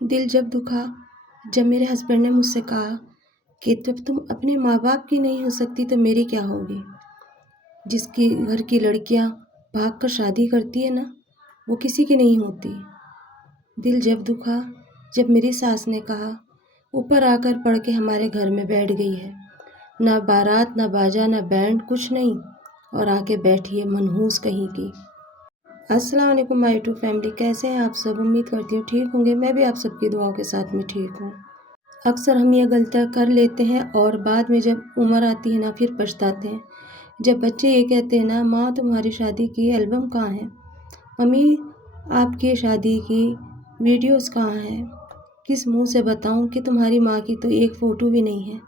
دل جب دکھا جب میرے ہسبینڈ نے مجھ سے کہا کہ جب تم اپنے ماں باپ کی نہیں ہو سکتی تو میری کیا ہوگی۔ جس کی گھر کی لڑکیاں بھاگ کر شادی کرتی ہے نا، وہ کسی کی نہیں ہوتی۔ دل جب دکھا جب میری ساس نے کہا اوپر آ کر پڑھ کے ہمارے گھر میں بیٹھ گئی ہے، نہ بارات نہ باجا نہ بینڈ کچھ نہیں، اور آ کے بیٹھی ہے منحوس کہیں کی۔ السلام علیکم مائی یوٹیوب فیملی، کیسے ہیں آپ سب؟ امید کرتی ہوں ٹھیک ہوں گے۔ میں بھی آپ سب کی دعاؤں کے ساتھ میں ٹھیک ہوں۔ اکثر ہم یہ غلطیاں کر لیتے ہیں اور بعد میں جب عمر آتی ہے نا پھر پچھتاتے ہیں۔ جب بچے یہ کہتے ہیں نا ماں تمہاری شادی کی البم کہاں ہے، ممی آپ کی شادی کی ویڈیوز کہاں ہیں، کس منہ سے بتاؤں کہ تمہاری ماں کی تو ایک فوٹو بھی نہیں ہے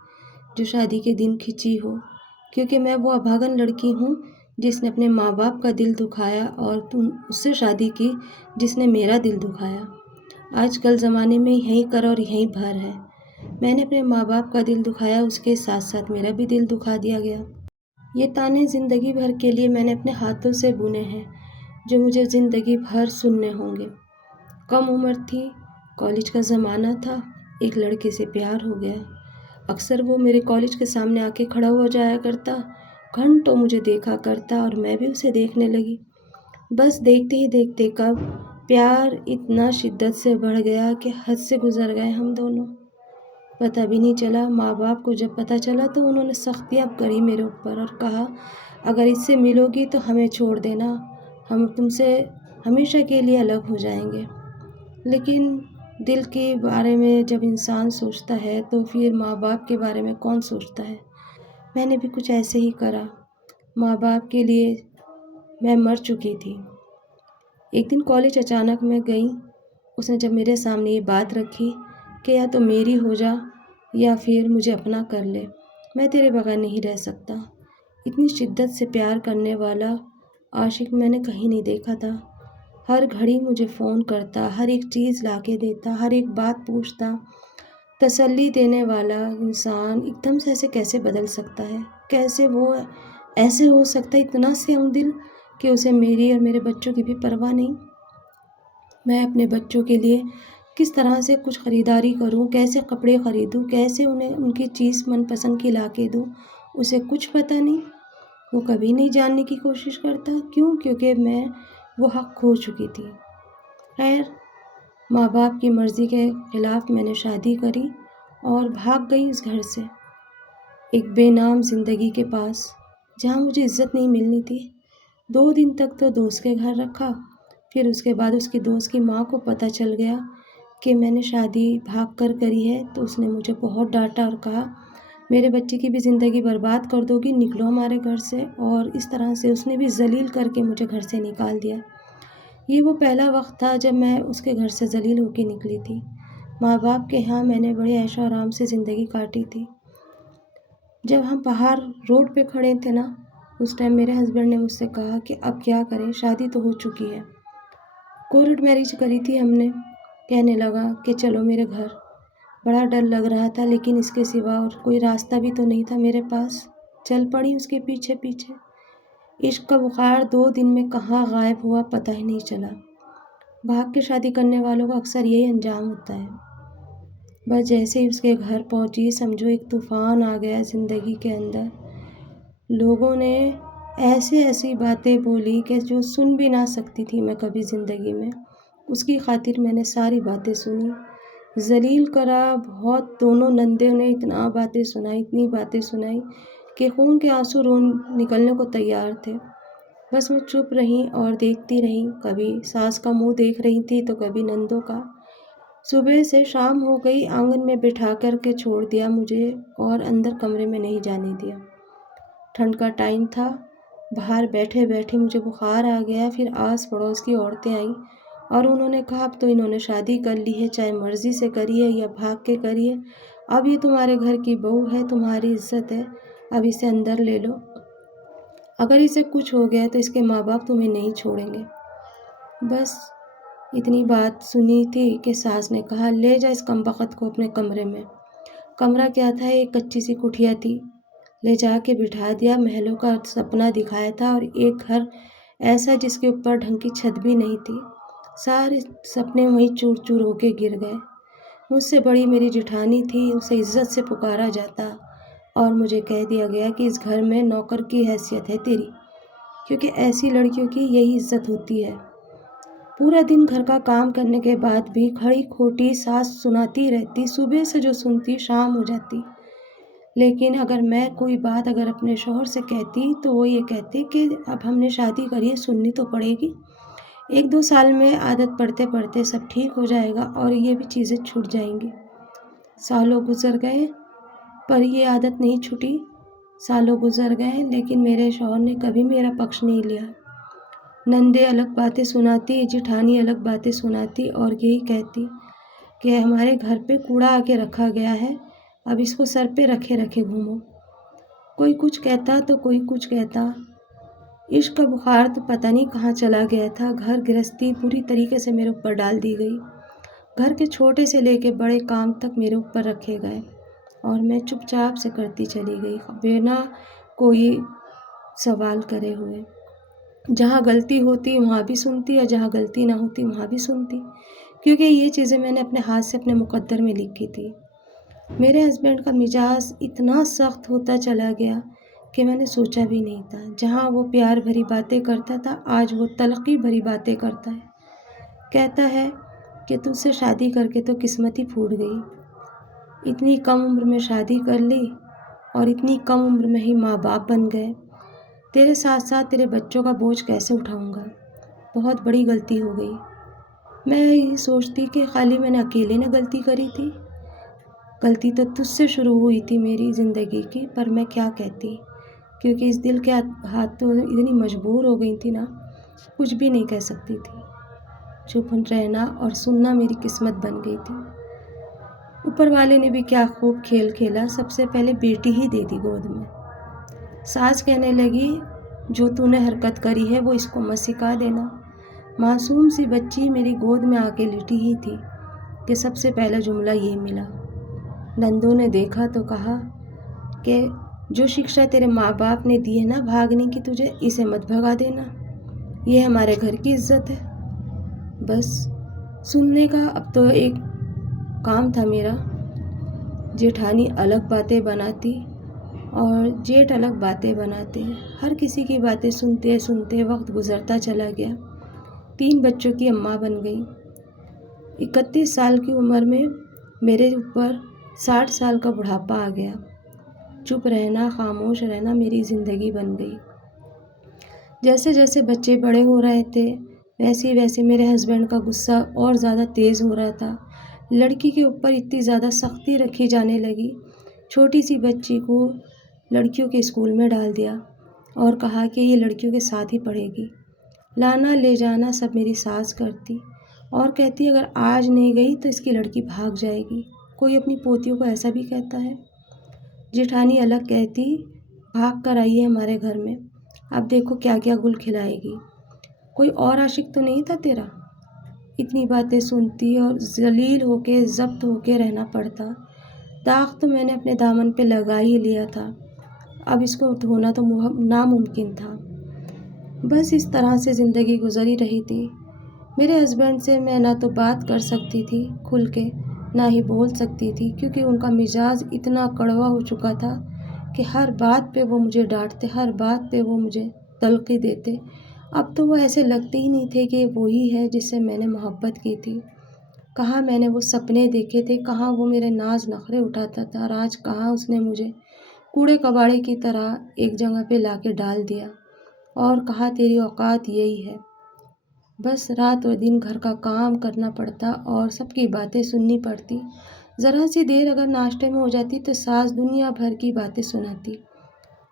جو شادی کے دن کھنچی ہو، کیونکہ میں وہ ابھاگن لڑکی ہوں جس نے اپنے ماں باپ کا دل دکھایا اور تم اس سے شادی کی جس نے میرا دل دکھایا۔ آج کل زمانے میں یہیں کر اور یہیں بھر ہے۔ میں نے اپنے ماں باپ کا دل دکھایا، اس کے ساتھ ساتھ میرا بھی دل دکھا دیا گیا۔ یہ تانے زندگی بھر کے لیے میں نے اپنے ہاتھوں سے بنے ہیں جو مجھے زندگی بھر سننے ہوں گے۔ کم عمر تھی، کالج کا زمانہ تھا، ایک لڑکے سے پیار ہو گیا۔ اکثر وہ میرے کالج کے سامنے آ کے کھڑا ہو جایا کرتا، گھنٹوں مجھے دیکھا کرتا اور میں بھی اسے دیکھنے لگی۔ بس دیکھتے ہی دیکھتے کب پیار اتنا شدت سے بڑھ گیا کہ حد سے گزر گئے ہم دونوں۔ پتہ بھی نہیں چلا۔ ماں باپ کو جب پتہ چلا تو انہوں نے سختیاں کری میرے اوپر اور کہا اگر اس سے ملو گی تو ہمیں چھوڑ دینا، ہم تم سے ہمیشہ کے لیے الگ ہو جائیں گے۔ لیکن دل کے بارے میں جب انسان سوچتا ہے تو پھر ماں باپ کے بارے میں کون سوچتا ہے۔ میں نے بھی کچھ ایسے ہی کرا۔ ماں باپ کے لیے میں مر چکی تھی۔ ایک دن کالج اچانک میں گئی، اس نے جب میرے سامنے یہ بات رکھی کہ یا تو میری ہو جا یا پھر مجھے اپنا کر لے، میں تیرے بغیر نہیں رہ سکتا۔ اتنی شدت سے پیار کرنے والا عاشق میں نے کہیں نہیں دیکھا تھا۔ ہر گھڑی مجھے فون کرتا، ہر ایک چیز لا کے دیتا، ہر ایک بات پوچھتا۔ تسلی دینے والا انسان ایک دم سے ایسے کیسے بدل سکتا ہے؟ کیسے وہ ایسے ہو سکتا ہے اتنا سیاہ دل کہ اسے میری اور میرے بچوں کی بھی پرواہ نہیں؟ میں اپنے بچوں کے لیے کس طرح سے کچھ خریداری کروں، کیسے کپڑے خریدوں، کیسے انہیں ان کی چیز من پسند کی لا کے دوں، اسے کچھ پتہ نہیں۔ وہ کبھی نہیں جاننے کی کوشش کرتا۔ کیوں؟ کیونکہ میں وہ حق کھو چکی تھی۔ خیر، ماں باپ کی مرضی کے خلاف میں نے شادی کری اور بھاگ گئی اس گھر سے، ایک بے نام زندگی کے پاس جہاں مجھے عزت نہیں ملنی تھی۔ 2 دن تک تو دوست کے گھر رکھا، پھر اس کے بعد اس کی دوست کی ماں کو پتہ چل گیا کہ میں نے شادی بھاگ کر کری ہے تو اس نے مجھے بہت ڈانٹا اور کہا میرے بچے کی بھی زندگی برباد کر دو گی، نکلو ہمارے گھر سے۔ اور اس طرح سے اس نے بھی ذلیل کر کے مجھے گھر سے نکال دیا۔ یہ وہ پہلا وقت تھا جب میں اس کے گھر سے ذلیل ہو کے نکلی تھی۔ ماں باپ کے ہاں میں نے بڑے عیش و آرام سے زندگی کاٹی تھی۔ جب ہم باہر روڈ پہ کھڑے تھے نا، اس ٹائم میرے ہسبینڈ نے مجھ سے کہا کہ اب کیا کریں، شادی تو ہو چکی ہے۔ کورٹ میرج کری تھی ہم نے۔ کہنے لگا کہ چلو میرے گھر۔ بڑا ڈر لگ رہا تھا لیکن اس کے سوا اور کوئی راستہ بھی تو نہیں تھا میرے پاس۔ چل پڑی اس کے پیچھے پیچھے۔ عشق کا بخار 2 دن میں کہاں غائب ہوا پتہ ہی نہیں چلا۔ بھاگ کے شادی کرنے والوں کا اکثر یہی انجام ہوتا ہے۔ بس جیسے ہی اس کے گھر پہنچی سمجھو ایک طوفان آ گیا زندگی کے اندر۔ لوگوں نے ایسی باتیں بولی کہ جو سن بھی نہ سکتی تھی میں کبھی زندگی میں۔ اس کی خاطر میں نے ساری باتیں سنی، ذلیل کرا بہت۔ دونوں نندوں نے اتنا باتیں سنائی، اتنی باتیں سنائی کہ خون کے آنسو نکلنے کو تیار تھے۔ بس میں چپ رہی اور دیکھتی رہی، کبھی ساس کا منہ دیکھ رہی تھی تو کبھی نندوں کا۔ صبح سے شام ہو گئی، آنگن میں بٹھا کر کے چھوڑ دیا مجھے اور اندر کمرے میں نہیں جانے دیا۔ ٹھنڈ کا ٹائم تھا، باہر بیٹھے بیٹھے مجھے بخار آ گیا۔ پھر آس پڑوس کی عورتیں آئیں اور انہوں نے کہا اب تو انہوں نے شادی کر لی ہے، چاہے مرضی سے کری ہے یا بھاگ کے کری ہے، اب یہ تمہارے گھر کی بہو ہے، تمہاری عزت ہے، اب اسے اندر لے لو۔ اگر اسے کچھ ہو گیا تو اس کے ماں باپ تمہیں نہیں چھوڑیں گے۔ بس اتنی بات سنی تھی کہ ساس نے کہا لے جا اس کمبخت کو اپنے کمرے میں۔ کمرہ کیا تھا، ایک کچی سی کٹھیا تھی، لے جا کے بٹھا دیا۔ محلوں کا سپنا دکھایا تھا اور ایک گھر ایسا جس کے اوپر ڈھنگ کی چھت بھی نہیں تھی۔ سارے سپنے وہیں چور چور ہو کے گر گئے۔ مجھ سے بڑی میری جیٹھانی تھی، اسے عزت سے پکارا جاتا اور مجھے کہہ دیا گیا کہ اس گھر میں نوکر کی حیثیت ہے تیری، کیونکہ ایسی لڑکیوں کی یہی عزت ہوتی ہے۔ پورا دن گھر کا کام کرنے کے بعد بھی کھڑی کھوٹی ساس سناتی رہتی، صبح سے جو سنتی شام ہو جاتی۔ لیکن اگر میں کوئی بات اپنے شوہر سے کہتی تو وہ یہ کہتے کہ اب ہم نے شادی کری ہے، سننی تو پڑے گی۔ 1-2 سال میں عادت پڑتے پڑتے سب ٹھیک ہو جائے گا اور یہ بھی چیزیں چھوٹ جائیں گی۔ سالوں گزر گئے پر یہ عادت نہیں چھوٹی۔ سالوں گزر گئے لیکن میرے شوہر نے کبھی میرا پکش نہیں لیا۔ نندیں الگ باتیں سناتی، جیٹھانی الگ باتیں سناتی اور یہی کہتی کہ ہمارے گھر پہ کوڑا آ کے رکھا گیا ہے، اب اس کو سر پہ رکھے رکھے گھومو۔ کوئی کچھ کہتا تو کوئی کچھ کہتا۔ عشق کا بخار تو پتہ نہیں کہاں چلا گیا تھا۔ گھر گرہستی پوری طریقے سے میرے اوپر ڈال دی گئی۔ گھر کے چھوٹے سے لے کے بڑے کام تک میرے اوپر رکھے گئے اور میں چپ چاپ سے کرتی چلی گئی بنا کوئی سوال کرے ہوئے۔ جہاں غلطی ہوتی وہاں بھی سنتی اور جہاں غلطی نہ ہوتی وہاں بھی سنتی، کیونکہ یہ چیزیں میں نے اپنے ہاتھ سے اپنے مقدر میں لکھی تھی۔ میرے ہسبینڈ کا مزاج اتنا سخت ہوتا چلا گیا کہ میں نے سوچا بھی نہیں تھا۔ جہاں وہ پیار بھری باتیں کرتا تھا، آج وہ تلخی بھری باتیں کرتا ہے۔ کہتا ہے کہ تجھ سے شادی کر کے تو قسمت ہی پھوٹ گئی۔ اتنی کم عمر میں شادی کر لی اور اتنی کم عمر میں ہی ماں باپ بن گئے۔ تیرے ساتھ ساتھ تیرے بچوں کا بوجھ کیسے اٹھاؤں گا؟ بہت بڑی غلطی ہو گئی۔ میں یہ سوچتی کہ خالی میں نے اکیلے نے غلطی کری تھی۔ غلطی تو تجھ سے شروع ہوئی تھی میری زندگی کی، پر میں کیا کہتی، کیونکہ اس دل کے ہاتھ تو اتنی مجبور ہو گئی تھی نا، کچھ بھی نہیں کہہ سکتی تھی۔ چپ رہنا اور سننا میری قسمت بن گئی تھی۔ اوپر والے نے بھی کیا خوب کھیل کھیلا، سب سے پہلے بیٹی ہی دے دی گود میں۔ ساس کہنے لگی جو تو نے حرکت کری ہے وہ اس کو مت سکھا دینا۔ معصوم سی بچی میری گود میں آ کے لیٹی ہی تھی کہ سب سے پہلا جملہ یہ ملا۔ نندوں نے دیکھا تو کہا کہ جو شکشا تیرے ماں باپ نے دی ہے نا بھاگنے کی تجھے، اسے مت بھگا دینا، یہ ہمارے گھر کی عزت ہے۔ بس سننے کا اب تو ایک کام تھا میرا۔ جیٹھانی الگ باتیں بناتی اور جیٹھ الگ باتیں بناتے، ہر کسی کی باتیں سنتے سنتے وقت گزرتا چلا گیا۔ 3 بچوں کی اماں بن گئی۔ 31 سال کی عمر میں میرے اوپر 60 سال کا بڑھاپا آ گیا۔ چپ رہنا، خاموش رہنا میری زندگی بن گئی۔ جیسے جیسے بچے بڑے ہو رہے تھے ویسے ویسے میرے ہسبینڈ کا غصہ اور زیادہ تیز ہو رہا تھا۔ لڑکی کے اوپر اتنی زیادہ سختی رکھی جانے لگی۔ چھوٹی سی بچی کو لڑکیوں کے اسکول میں ڈال دیا اور کہا کہ یہ لڑکیوں کے ساتھ ہی پڑھے گی۔ لانا لے جانا سب میری ساس کرتی اور کہتی اگر آج نہیں گئی تو اس کی لڑکی بھاگ جائے گی۔ کوئی اپنی پوتیوں کو ایسا بھی کہتا ہے۔ جیٹھانی الگ کہتی بھاگ کر آئی ہے ہمارے گھر میں، اب دیکھو کیا کیا گل کھلائے گی، کوئی اور عاشق تو نہیں تھا تیرا؟ اتنی باتیں سنتی اور ذلیل ہو کے ضبط ہو کے رہنا پڑتا۔ داغ تو میں نے اپنے دامن پہ لگا ہی لیا تھا، اب اس کو دھونا تو ناممکن تھا۔ بس اس طرح سے زندگی گزر ہی رہی تھی۔ میرے ہسبینڈ سے میں نہ تو بات کر سکتی تھی کھل کے، نہ ہی بول سکتی تھی، کیونکہ ان کا مزاج اتنا کڑوا ہو چکا تھا کہ ہر بات پہ وہ مجھے ڈانٹتے، ہر بات پہ وہ مجھے تلخی دیتے۔ اب تو وہ ایسے لگتے ہی نہیں تھے کہ وہی ہے جس سے میں نے محبت کی تھی۔ کہاں میں نے وہ سپنے دیکھے تھے، کہاں وہ میرے ناز نخرے اٹھاتا تھا، اور آج کہاں اس نے مجھے کوڑے کباڑے کی طرح ایک جگہ پہ لا کے ڈال دیا اور کہا تیری اوقات یہی ہے۔ بس رات اور دن گھر کا کام کرنا پڑتا اور سب کی باتیں سننی پڑتی۔ ذرا سی دیر اگر ناشتے میں ہو جاتی تو ساس دنیا بھر کی باتیں سناتی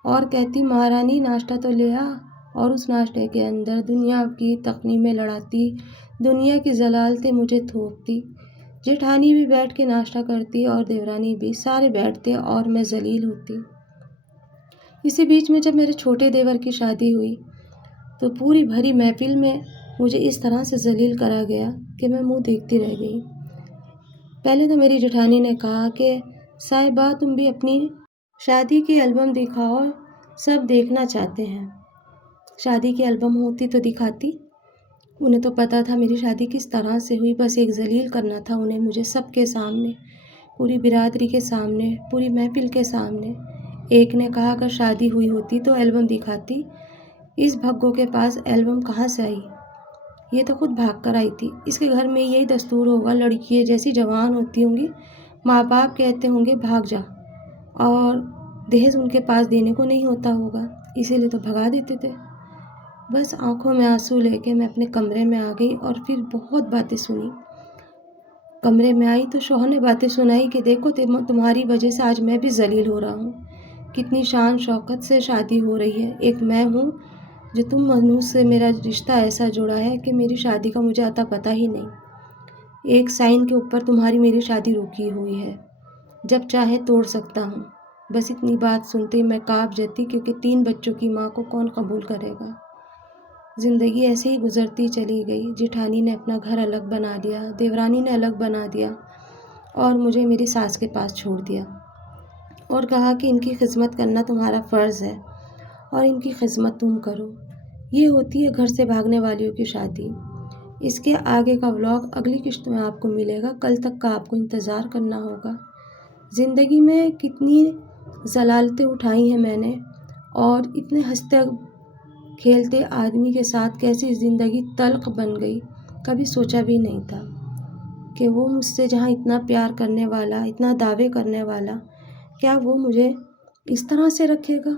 اور کہتی مہارانی ناشتہ تو لے آ، اور اس ناشتے کے اندر دنیا کی تقسیمیں لڑاتی، دنیا کی ضلالتیں مجھے تھوپتی۔ جیٹھانی بھی بیٹھ کے ناشتہ کرتی اور دیورانی بھی، سارے بیٹھتے اور میں ذلیل ہوتی۔ اسی بیچ میں جب میرے چھوٹے دیور کی شادی ہوئی تو پوری بھری محفل میں مجھے اس طرح سے ذلیل کرا گیا کہ میں منہ دیکھتی رہ گئی۔ پہلے تو میری جیٹھانی نے کہا کہ صاحبہ تم بھی اپنی شادی کی البم دکھاؤ، سب دیکھنا چاہتے ہیں۔ شادی کی البم ہوتی تو دکھاتی، انہیں تو پتہ تھا میری شادی کس طرح سے ہوئی، بس ایک ذلیل کرنا تھا انہیں مجھے سب کے سامنے، پوری برادری کے سامنے، پوری محفل کے سامنے۔ ایک نے کہا اگر شادی ہوئی ہوتی تو ایلبم دکھاتی، اس بھگو کے پاس ایلبم کہاں سے آئی؟ یہ تو خود بھاگ کر آئی تھی۔ اس کے گھر میں یہی دستور ہوگا، لڑکیاں جیسی جوان ہوتی ہوں گی ماں باپ کہتے ہوں گے بھاگ جا، اور دہیج ان کے پاس دینے کو نہیں ہوتا ہوگا، اسی لیے تو بھگا دیتے تھے۔ بس آنکھوں میں آنسو لے کے میں اپنے کمرے میں آ گئی اور پھر بہت باتیں سنی۔ کمرے میں آئی تو شوہر نے باتیں سنائی کہ دیکھو تمہاری وجہ سے آج میں بھی ذلیل ہو رہا ہوں، کتنی شان شوکت سے شادی ہو رہی ہے، ایک میں ہوں جو تم منوج سے میرا رشتہ ایسا جڑا ہے کہ میری شادی کا مجھے آتا پتہ ہی نہیں، ایک سائن کے اوپر تمہاری میری شادی رکی ہوئی ہے، جب چاہے توڑ سکتا ہوں۔ بس اتنی بات سنتے ہی میں کانپ جاتی، کیونکہ 3 بچوں کی ماں کو کون قبول کرے گا۔ زندگی ایسے ہی گزرتی چلی گئی۔ جیٹھانی نے اپنا گھر الگ بنا لیا، دیورانی نے الگ بنا دیا اور مجھے میری ساس کے پاس چھوڑ دیا، اور کہا کہ ان کی خدمت کرنا تمہارا فرض ہے اور ان کی خدمت تم کرو۔ یہ ہوتی ہے گھر سے بھاگنے والیوں کی شادی۔ اس کے آگے کا ولاگ اگلی قسط میں آپ کو ملے گا، کل تک کا آپ کو انتظار کرنا ہوگا۔ زندگی میں کتنی ضلالتیں اٹھائی ہیں میں نے، اور اتنے ہنستے کھیلتے آدمی کے ساتھ کیسی زندگی تلخ بن گئی، کبھی سوچا بھی نہیں تھا کہ وہ مجھ سے جہاں اتنا پیار کرنے والا، اتنا دعوے کرنے والا، کیا وہ مجھے اس طرح سے رکھے گا۔